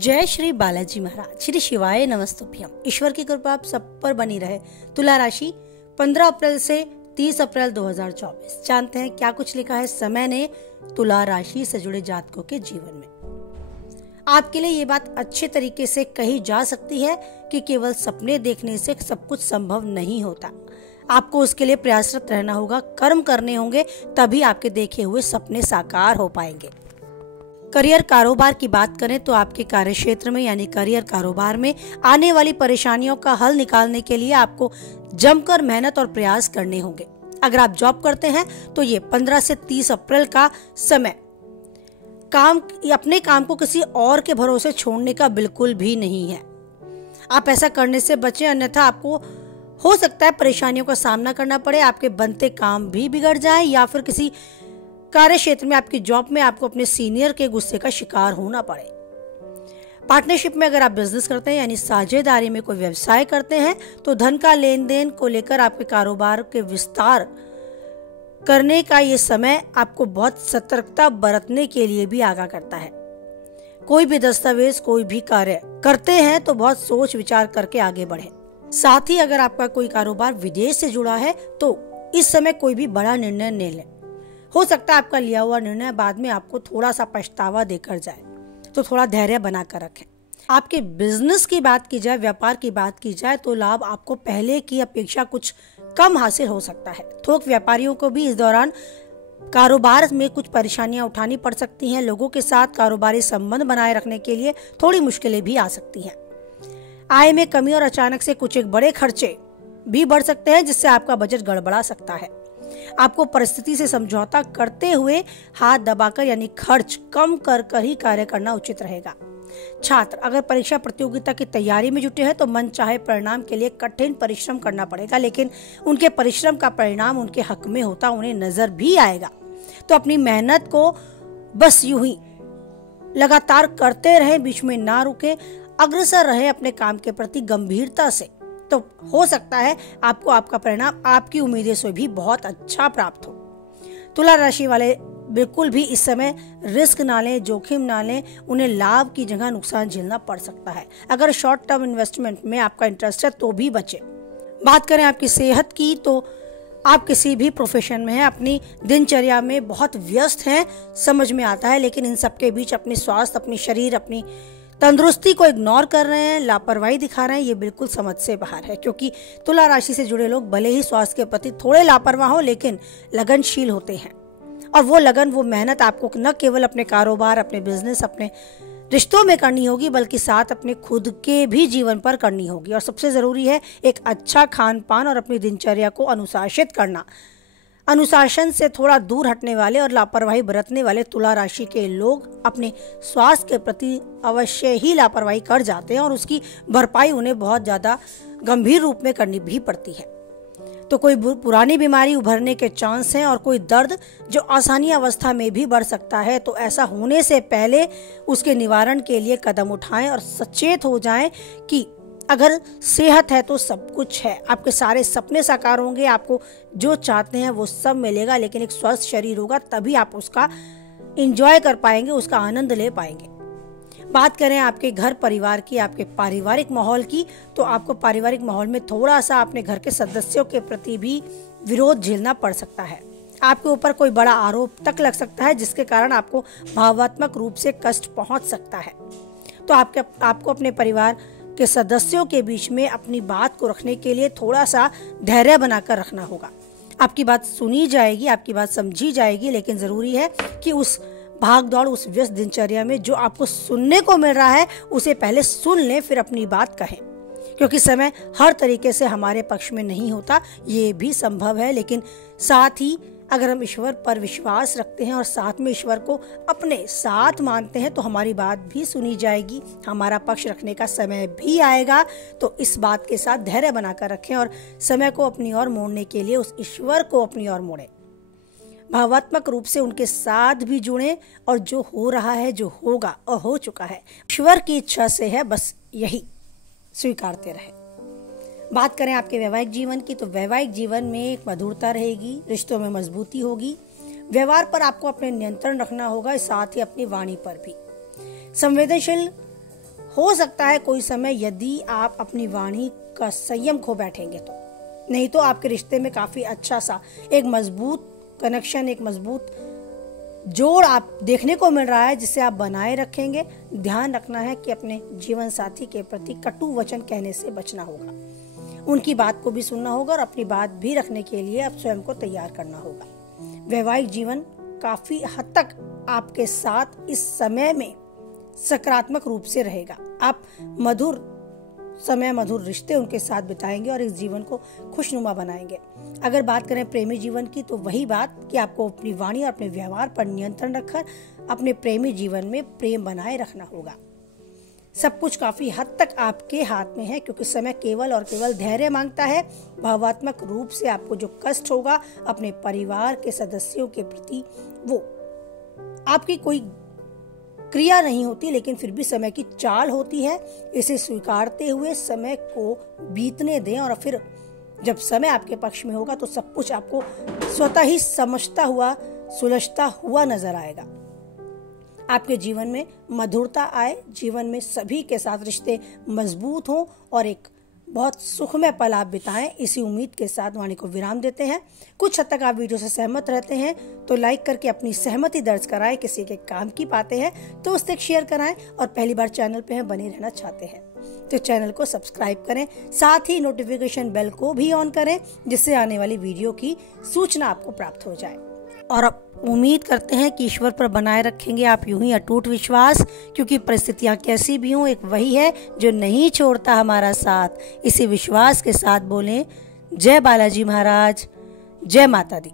जय श्री बालाजी महाराज, श्री शिवाय नमस्तुभ्यम। ईश्वर की कृपा आप सब पर बनी रहे। तुला राशि 15 अप्रैल से 30 अप्रैल 2024। जानते हैं क्या कुछ लिखा है समय ने तुला राशि से जुड़े जातकों के जीवन में। आपके लिए ये बात अच्छे तरीके से कही जा सकती है कि केवल सपने देखने से सब कुछ संभव नहीं होता। आपको उसके लिए प्रयासरत रहना होगा, कर्म करने होंगे, तभी आपके देखे हुए सपने साकार हो पाएंगे। करियर कारोबार की बात करें तो आपके कार्य क्षेत्र में यानी करियर कारोबार में आने वाली परेशानियों का हल निकालने के लिए आपको जमकर मेहनत और प्रयास करने होंगे। अगर आप जॉब करते हैं तो ये 15 से 30 अप्रैल का समय अपने काम को किसी और के भरोसे छोड़ने का बिल्कुल भी नहीं है। आप ऐसा करने से बचें, अन्यथा आपको हो सकता है परेशानियों का सामना करना पड़े, आपके बनते काम भी बिगड़ जाए या फिर किसी कार्य क्षेत्र में आपकी जॉब में आपको अपने सीनियर के गुस्से का शिकार होना पड़े। पार्टनरशिप में अगर आप बिजनेस करते हैं यानी साझेदारी में कोई व्यवसाय करते हैं तो धन का लेन देन को लेकर आपके कारोबार के विस्तार करने का ये समय आपको बहुत सतर्कता बरतने के लिए भी आगाह करता है। कोई भी दस्तावेज, कोई भी कार्य करते हैं तो बहुत सोच विचार करके आगे बढ़े। साथ ही अगर आपका कोई कारोबार विदेश से जुड़ा है तो इस समय कोई भी बड़ा निर्णय न लें। हो सकता है आपका लिया हुआ निर्णय बाद में आपको थोड़ा सा पछतावा देकर जाए, तो थोड़ा धैर्य बनाकर रखें। आपके बिजनेस की बात की जाए, व्यापार की बात की जाए तो लाभ आपको पहले की अपेक्षा कुछ कम हासिल हो सकता है। थोक व्यापारियों को भी इस दौरान कारोबार में कुछ परेशानियां उठानी पड़ सकती हैं। लोगों के साथ कारोबारी संबंध बनाए रखने के लिए थोड़ी मुश्किलें भी आ सकती हैं। आय में कमी और अचानक से कुछ एक बड़े खर्चे भी बढ़ सकते हैं, जिससे आपका बजट गड़बड़ा सकता है। आपको परिस्थिति से समझौता करते हुए हाथ दबाकर यानी खर्च कम कर ही कार्य करना उचित रहेगा। छात्र अगर परीक्षा प्रतियोगिता की तैयारी में जुटे हैं तो मन चाहे परिणाम के लिए कठिन परिश्रम करना पड़ेगा, लेकिन उनके परिश्रम का परिणाम उनके हक में होता उन्हें नजर भी आएगा। तो अपनी मेहनत को बस यूं ही लगातार करते रहे, बीच में ना रुके, अग्रसर रहे अपने काम के प्रति गंभीरता से, तो हो सकता है आपको आपका परिणाम आपकी उम्मीदें से भी बहुत अच्छा प्राप्त हो। तुला राशि वाले बिल्कुल भी इस समय रिस्क ना लें, जोखिम ना लें, उन्हें लाभ की जगह नुकसान झेलना पड़ सकता है। अगर शॉर्ट टर्म इन्वेस्टमेंट में आपका इंटरेस्ट है तो भी बचे। बात करें आपकी सेहत की तो आप किसी भी प्रोफेशन में हैं, अपनी दिनचर्या में बहुत व्यस्त हैं, समझ में आता है, लेकिन इन सबके बीच अपने स्वास्थ्य, अपनी शरीर, अपनी तंदुरुस्ती को इग्नोर कर रहे हैं, लापरवाही दिखा रहे हैं, ये बिल्कुल समझ से बाहर है। क्योंकि तुला राशि से जुड़े लोग भले ही स्वास्थ्य के प्रति थोड़े लापरवाह हो, लेकिन लगनशील होते हैं। और वो लगन, वो मेहनत आपको न केवल अपने कारोबार, अपने बिजनेस, अपने रिश्तों में करनी होगी, बल्कि साथ अपने खुद के भी जीवन पर करनी होगी। और सबसे जरूरी है एक अच्छा खान पान और अपनी दिनचर्या को अनुशासित करना। अनुशासन से थोड़ा दूर हटने वाले और लापरवाही बरतने वाले तुला राशि के लोग अपने स्वास्थ्य के प्रति अवश्य ही लापरवाही कर जाते हैं और उसकी भरपाई उन्हें बहुत ज्यादा गंभीर रूप में करनी भी पड़ती है। तो कोई पुरानी बीमारी उभरने के चांस हैं और कोई दर्द जो आसानी अवस्था में भी बढ़ सकता है। तो ऐसा होने से पहले उसके निवारण के लिए कदम उठाएं और सचेत हो जाएं कि अगर सेहत है तो सब कुछ है। आपके सारे सपने साकार होंगे, आपको जो चाहते हैं वो सब मिलेगा, लेकिन एक स्वस्थ शरीर होगा तभी आप उसका एंजॉय कर पाएंगे, उसका आनंद ले पाएंगे। बात करें आपके घर परिवार की, आपके पारिवारिक माहौल की, तो आपको पारिवारिक माहौल में थोड़ा सा अपने घर के सदस्यों के प्रति भी विरोध झेलना पड़ सकता है। आपके ऊपर कोई बड़ा आरोप तक लग सकता है, जिसके कारण आपको भावनात्मक रूप से कष्ट पहुंच सकता है। तो आपको अपने परिवार के सदस्यों के बीच में अपनी बात को रखने के लिए थोड़ा सा धैर्य बनाकर रखना होगा। आपकी बात सुनी जाएगी, आपकी बात समझी जाएगी, लेकिन जरूरी है कि उस भाग दौड़, उस व्यस्त दिनचर्या में जो आपको सुनने को मिल रहा है उसे पहले सुन लें, फिर अपनी बात कहें। क्योंकि समय हर तरीके से हमारे पक्ष में नहीं होता, ये भी संभव है, लेकिन साथ ही अगर हम ईश्वर पर विश्वास रखते हैं और साथ में ईश्वर को अपने साथ मानते हैं तो हमारी बात भी सुनी जाएगी, हमारा पक्ष रखने का समय भी आएगा। तो इस बात के साथ धैर्य बनाकर रखें और समय को अपनी ओर मोड़ने के लिए उस ईश्वर को अपनी ओर मोड़ें। भावात्मक रूप से उनके साथ भी जुड़ें और जो हो रहा है, जो होगा और हो चुका है, ईश्वर की इच्छा से है, बस यही स्वीकारते रहे। बात करें आपके वैवाहिक जीवन की तो वैवाहिक जीवन में एक मधुरता रहेगी, रिश्तों में मजबूती होगी। व्यवहार पर आपको अपने नियंत्रण रखना होगा, साथ ही अपनी वाणी पर भी। संवेदनशील हो सकता है कोई समय यदि आप अपनी वाणी का संयम खो बैठेंगे तो, नहीं तो आपके रिश्ते में काफी अच्छा सा एक मजबूत कनेक्शन, एक मजबूत जोड़ आप देखने को मिल रहा है, जिसे आप बनाए रखेंगे। ध्यान रखना है कि अपने जीवन साथी के प्रति कटु वचन कहने से बचना होगा, उनकी बात को भी सुनना होगा और अपनी बात भी रखने के लिए आप स्वयं को तैयार करना होगा। वैवाहिक जीवन काफी हद तक आपके साथ इस समय में सकारात्मक रूप से रहेगा। आप मधुर समय, मधुर रिश्ते उनके साथ बिताएंगे और इस जीवन को खुशनुमा बनाएंगे। अगर बात करें प्रेमी जीवन की, तो वही बात कि आपको अपनी वाणी और अपने व्यवहार पर नियंत्रण रखकर अपने प्रेमी जीवन में प्रेम बनाए रखना होगा। सब कुछ काफी हद तक आपके हाथ में है, क्योंकि समय केवल और केवल धैर्य मांगता है। भावात्मक रूप से आपको जो कष्ट होगा अपने परिवार के सदस्यों के प्रति, वो आपकी कोई क्रिया नहीं होती, लेकिन फिर भी समय की चाल होती है। इसे स्वीकारते हुए समय को बीतने दें और फिर जब समय आपके पक्ष में होगा तो सब कुछ आपको स्वतः ही समझता हुआ, सुलझता हुआ नजर आएगा। आपके जीवन में मधुरता आए, जीवन में सभी के साथ रिश्ते मजबूत हों और एक बहुत सुखमय पल आप बिताएं, इसी उम्मीद के साथ वाणी को विराम देते हैं। कुछ हद तक आप वीडियो से सहमत रहते हैं तो लाइक करके अपनी सहमति दर्ज कराएं। किसी के काम की पाते हैं तो उससे शेयर कराएं, और पहली बार चैनल पे हैं, बने रहना चाहते हैं तो चैनल को सब्सक्राइब करें, साथ ही नोटिफिकेशन बेल को भी ऑन करें, जिससे आने वाली वीडियो की सूचना आपको प्राप्त हो जाए। और अब उम्मीद करते हैं कि ईश्वर पर बनाए रखेंगे आप यूं ही अटूट विश्वास, क्योंकि परिस्थितियां कैसी भी हों, एक वही है जो नहीं छोड़ता हमारा साथ। इसी विश्वास के साथ बोलें, जय बालाजी महाराज, जय माता दी।